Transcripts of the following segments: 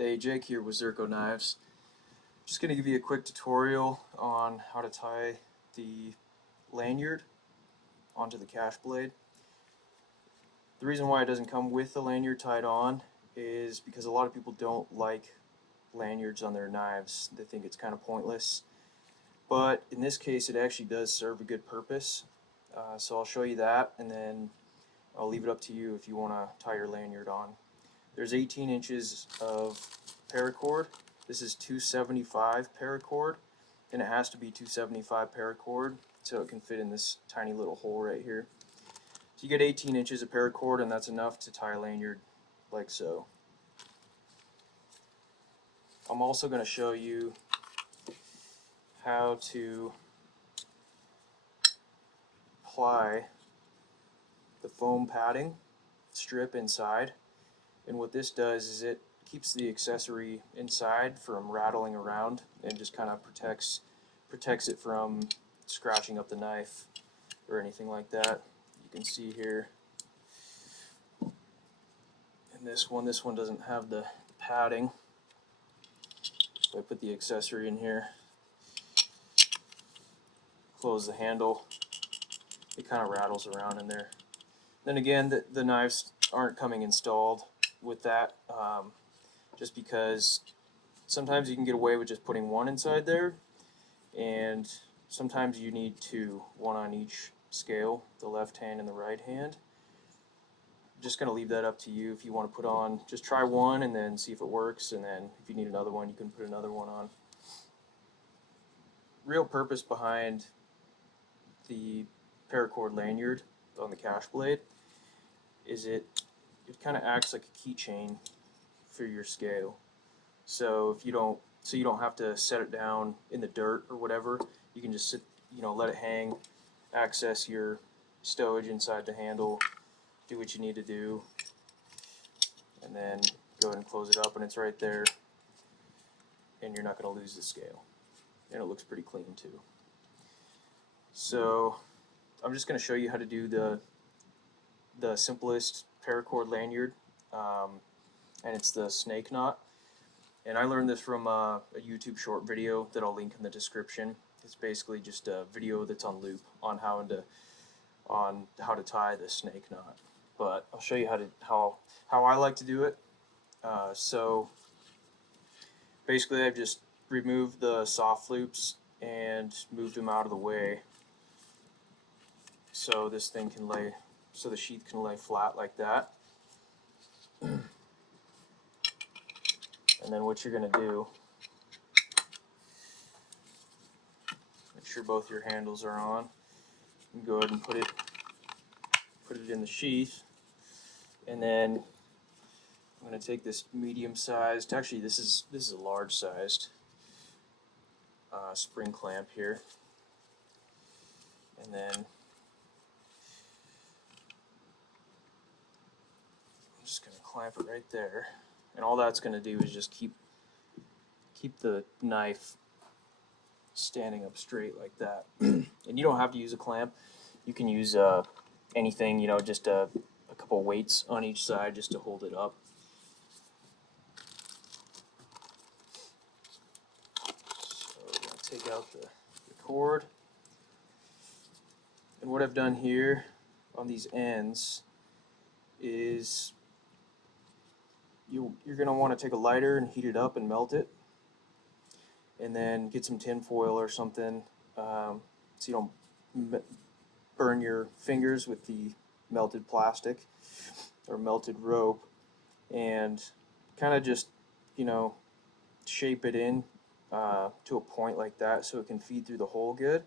Hey, Jake here with Zirco Knives. Just going to give you a quick tutorial on how to tie the lanyard onto the CacheBlade. The reason why it doesn't come with the lanyard tied on is because a lot of people don't like lanyards on their knives. They think it's kind of pointless. But in this case, it actually does serve a good purpose. So I'll show you that, and then I'll leave it up to you if you want to tie your lanyard on. There's 18 inches of paracord. This is 275 paracord, and it has to be 275 paracord so it can fit in this tiny little hole right here. So you get 18 inches of paracord, and that's enough to tie a lanyard like so. I'm also going to show you how to apply the foam padding strip inside, and what this does is it keeps the accessory inside from rattling around and just kind of protects it from scratching up the knife or anything like that. You can see here in this one doesn't have the padding. So I put the accessory in here, close the handle, it kind of rattles around in there. Then again, the knives aren't coming installed with that, just because sometimes you can get away with just putting one inside there, and sometimes you need two, one on each scale, the left hand and the right hand. I'm just going to leave that up to you. If you want to put on, just try one and then see if it works, and then if you need another one, you can put another one on. Real purpose behind the paracord lanyard on the CacheBlade is it kind of acts like a keychain for your scale. So if you don't have to set it down in the dirt or whatever, you can just let it hang, access your stowage inside the handle, do what you need to do, and then go ahead and close it up, and it's right there, and you're not going to lose the scale, and it looks pretty clean too. So I'm just going to show you how to do the simplest paracord lanyard, and it's the snake knot. And I learned this from a YouTube short video that I'll link in the description. It's basically just a video that's on loop on how to tie the snake knot. But I'll show you how I like to do it. So basically, I've just removed the soft loops and moved them out of the way, so this thing can lay, so the sheath can lay flat like that. And then what you're going to do, make sure both your handles are on, and go ahead and put it in the sheath. And then I'm going to take this medium-sized, actually this is a large-sized spring clamp here, and then I'm just going to clamp it right there. And all that's going to do is just keep the knife standing up straight like that. And you don't have to use a clamp. You can use anything, just a couple weights on each side just to hold it up. So we're going to take out the cord. And what I've done here on these ends is you're going to want to take a lighter and heat it up and melt it, and then get some tin foil or something, so you don't burn your fingers with the melted plastic or melted rope, and kind of just shape it in to a point like that so it can feed through the hole good.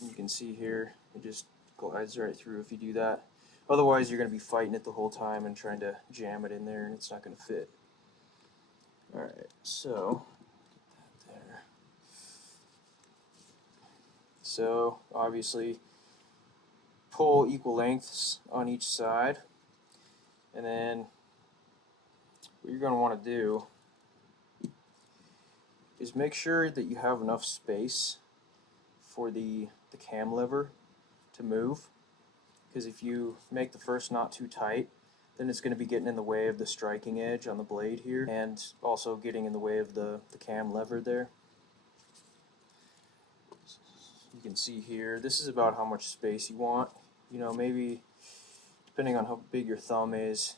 And you can see here it just glides right through if you do that. Otherwise, you're going to be fighting it the whole time and trying to jam it in there, and it's not going to fit. Alright, so get that there. So obviously pull equal lengths on each side, and then what you're going to want to do is make sure that you have enough space for the cam lever to move, because if you make the first knot too tight, then it's going to be getting in the way of the striking edge on the blade here, and also getting in the way of the cam lever there. You can see here, this is about how much space you want. You know, maybe depending on how big your thumb is,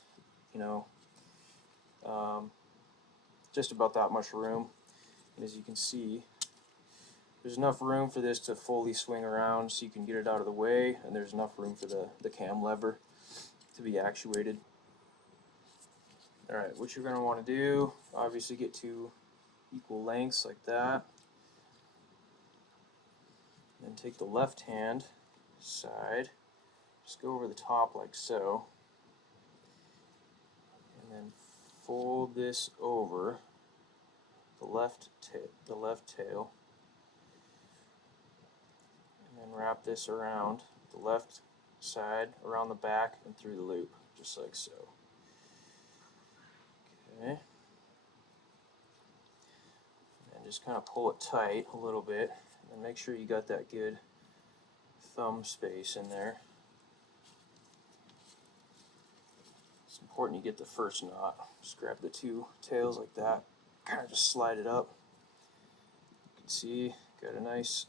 you know, just about that much room. And as you can see, there's enough room for this to fully swing around so you can get it out of the way, and there's enough room for the cam lever to be actuated. Alright, what you're going to want to do, obviously get two equal lengths like that. Then take the left hand side, just go over the top like so, and then fold this over the left tail, and then wrap this around the left side, around the back, and through the loop, just like so. Okay. And just kind of pull it tight a little bit, and make sure you got that good thumb space in there. It's important you get the first knot. Just grab the two tails like that, kind of just slide it up. You can see, got a nice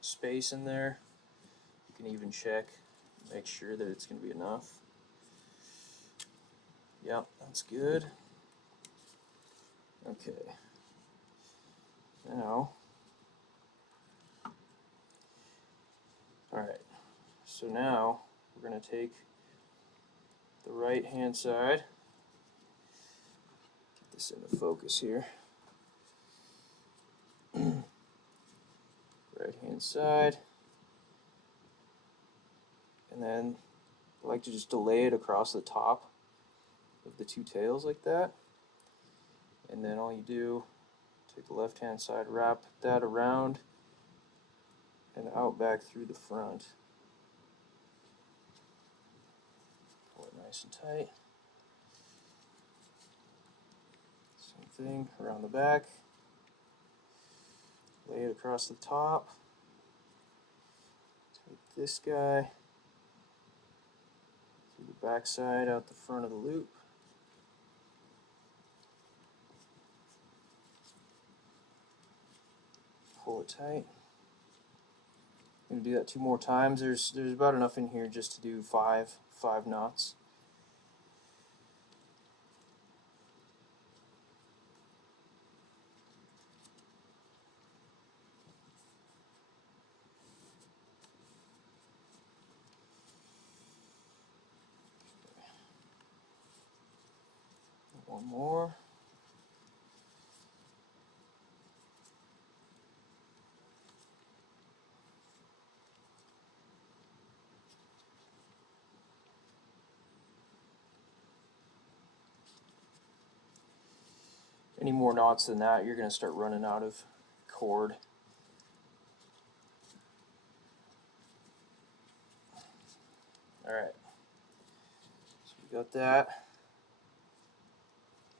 space in there. You can even check, make sure that it's going to be enough. Yep, that's good. Okay. Now, alright, so now we're going to take the right hand side, get this into focus here. Right hand side, and then I like to just delay it across the top of the two tails like that. And then all you do, take the left hand side, wrap that around and out back through the front. Pull it nice and tight. Same thing around the back. Lay it across the top. Take this guy through the back side, out the front of the loop. Pull it tight. I'm going to do that 2 more times. There's about enough in here just to do five knots. One more. Any more knots than that, you're going to start running out of cord. Alright, so we got that.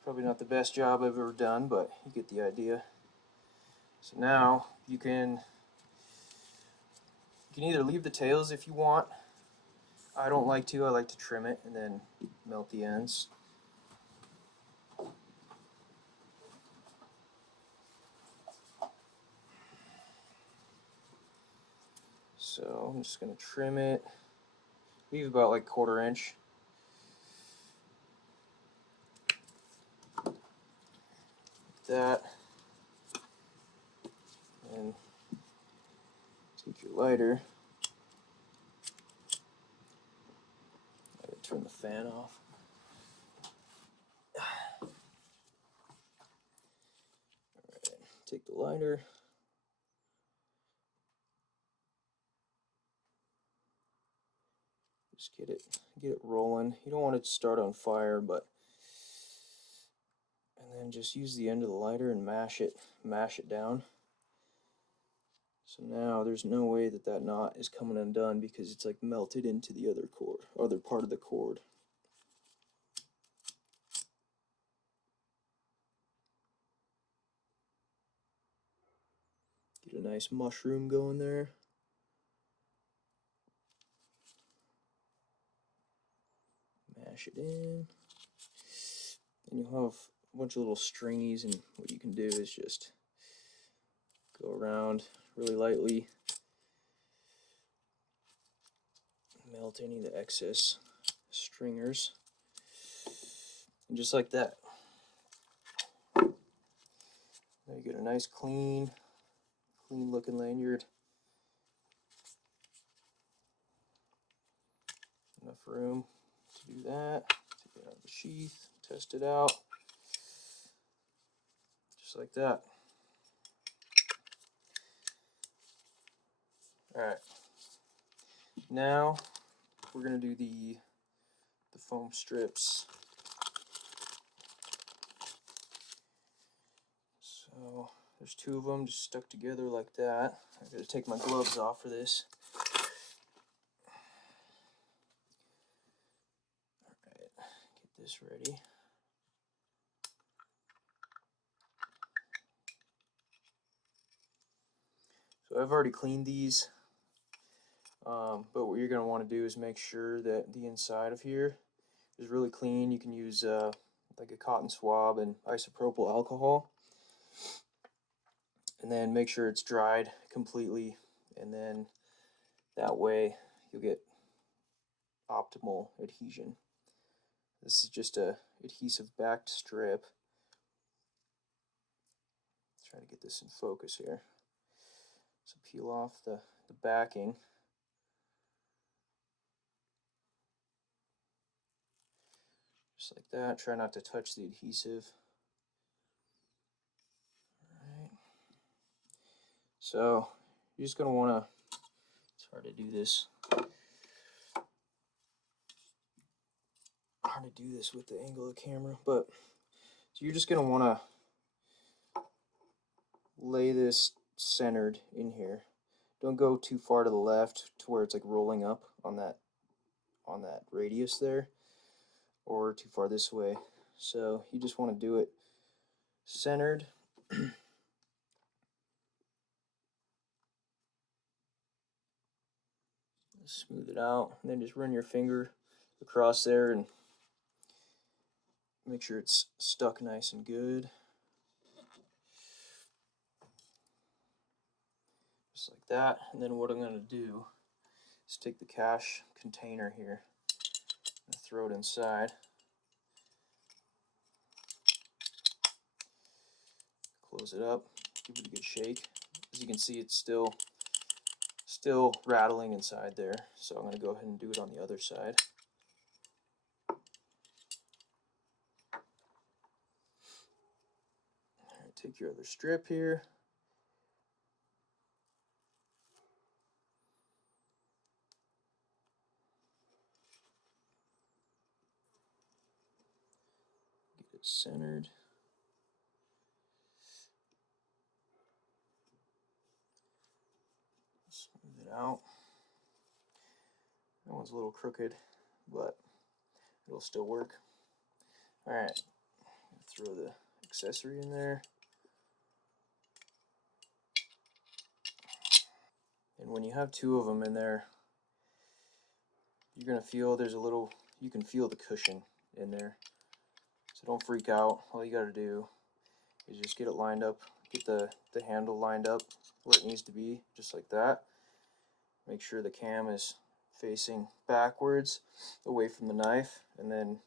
Probably not the best job I've ever done, but you get the idea. So now you can either leave the tails if you want. I don't like to. I like to trim it and then melt the ends. So I'm just going to trim it. Leave about like 1/4 inch. Like that. And take your lighter. I gotta turn the fan off. Alright, take the lighter. Just get it rolling. You don't want it to start on fire, but and then just use the end of the lighter and mash it down. So now there's no way that knot is coming undone because it's like melted into the other part of the cord. Get a nice mushroom going there. Mash it in. And you'll have a bunch of little stringies, and what you can do is just go around really lightly, melt any of the excess stringers, and just like that. Now you get a nice clean looking lanyard. Enough room to do that. Take it out of the sheath, test it out, just like that. Alright, now we're going to do the foam strips. So there's 2 of them just stuck together like that. I gotta take my gloves off for this. Alright, get this ready. So I've already cleaned these, but what you're going to want to do is make sure that the inside of here is really clean. You can use like a cotton swab and isopropyl alcohol, and then make sure it's dried completely, and then that way you'll get optimal adhesion. This is just a adhesive backed strip. Let's try to get this in focus here. So peel off the backing. Just like that. Try not to touch the adhesive. Alright. So you're just going to want to, it's hard to do this. Hard to do this with the angle of the camera, but so you're just going to want to lay this centered in here. Don't go too far to the left to where it's like rolling up on that radius there, or too far this way. So you just want to do it centered. Smooth it out, and then just run your finger across there and make sure it's stuck nice and good. Just like that. And then what I'm going to do is take the cache container here and throw it inside. Close it up, give it a good shake. As you can see, it's still rattling inside there, so I'm going to go ahead and do it on the other side. Alright, take your other strip here. Get it centered. Smooth it out. That one's a little crooked, but it'll still work. Alright, throw the accessory in there. And when you have 2 of them in there, you're going to feel there's a little, you can feel the cushion in there. So don't freak out. All you got to do is just get it lined up, get the handle lined up where it needs to be, just like that. Make sure the cam is facing backwards away from the knife, and then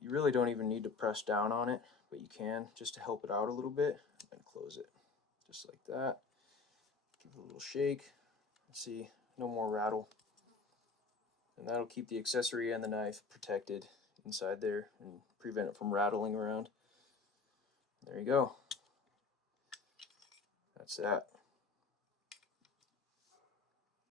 you really don't even need to press down on it, but you can just to help it out a little bit, and close it just like that. Give it a little shake. See, no more rattle, and that'll keep the accessory and the knife protected inside there and prevent it from rattling around. There you go. That's that.